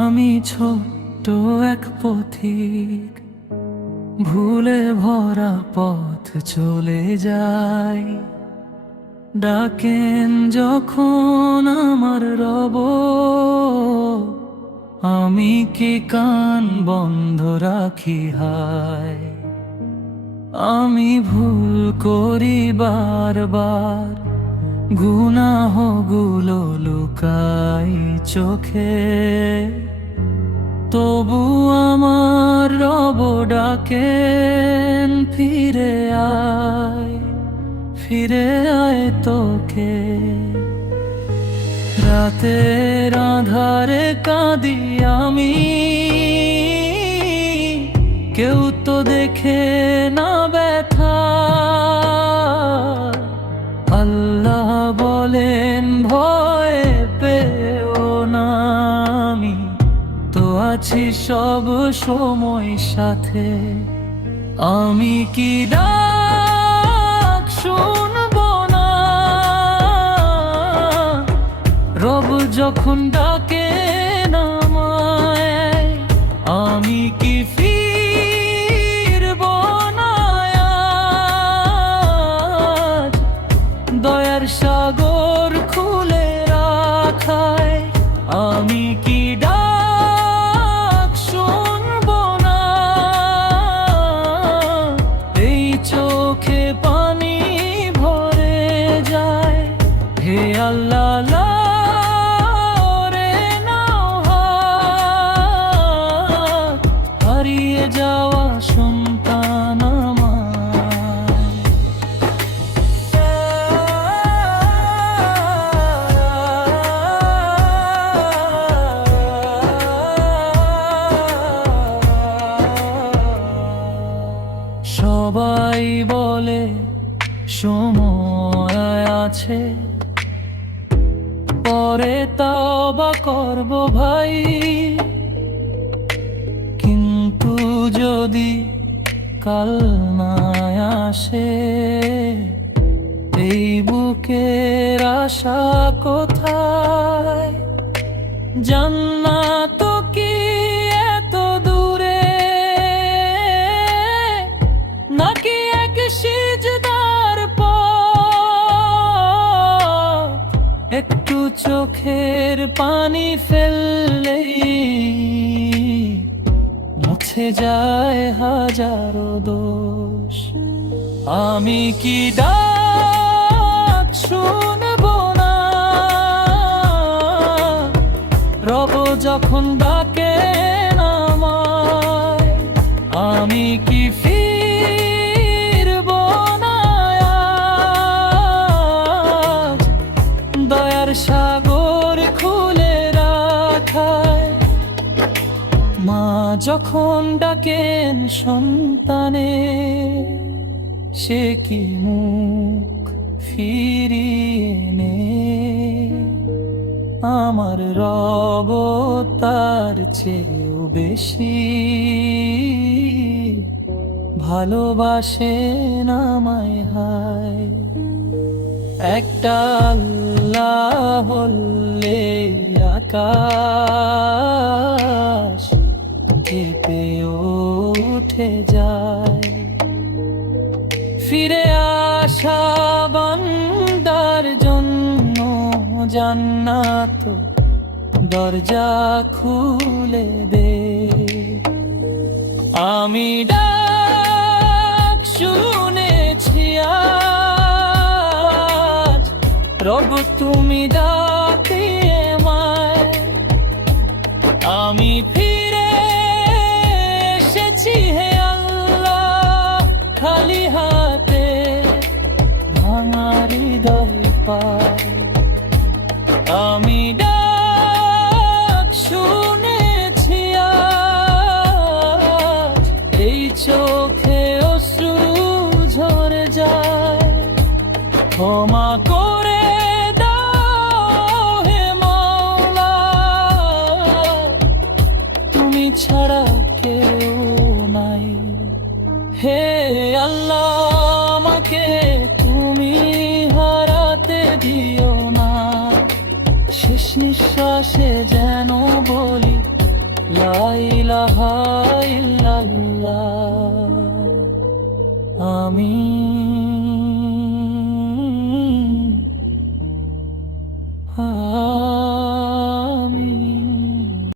আমি ছোট্ট এক পথিক, ভুলে ভরা পথ চলে যাই। ডাকেন যখন আমার রব, আমি কি কান বন্ধ রাখি হায়? আমি ভুল করি বারবার। গুনাহগুলো লুকাই চোখে। তবু আমার রব ডাকে ফিরে আয় ফিরে আয় তোকে। রাতের আধারে কাঁদি আমি। কেউ তো দেখে না ব্যথা। আল্লাহ বলেন, ভয় পেও না আমি। তো আছি সব সময় সাথে। আমি কি শুনব না? রব যখন ডাকে দয়ার সাগর খুলে রাখায় আমি কি সবাই বলে সময় আছে। পরে তবা করব ভাই। কিন্তু যদি কাল না আসে, এই বুকের আশা কোথায়? জান্নাত চোখের পানি ফেললেই মুছে যায় হাজারো দোষ। আমি কি ডাক শুনব না? রব যখন মা যখন ডাকেন সন্তানে, সে কি মুখ ফিরিয়ে নে আমার রব তার চেয়েও বেশি ভালোবাসেন আমায় হায়। একটা আল্লাহ হলে আকাশ উঠে যায়। ফিরে আসা বান্দার জন্য জান্নাত দরজা খুলে দে। আমি ডাক শুনেছি আজ, রব তুমি ডাকিয়ে মায় আমি ফিরে আমি ডাক শুনেছি এই চোখে অশ্রু ঝরে যায়। ক্ষমা করে দাও হে মাওলা, তুমি ছাড়া কেউ নাই। হে আল্লাহ, আমাকে দিও না। শেষ নিঃশ্বাসে যেন বলি লাইলা ইল্লাল্লাহ। আমি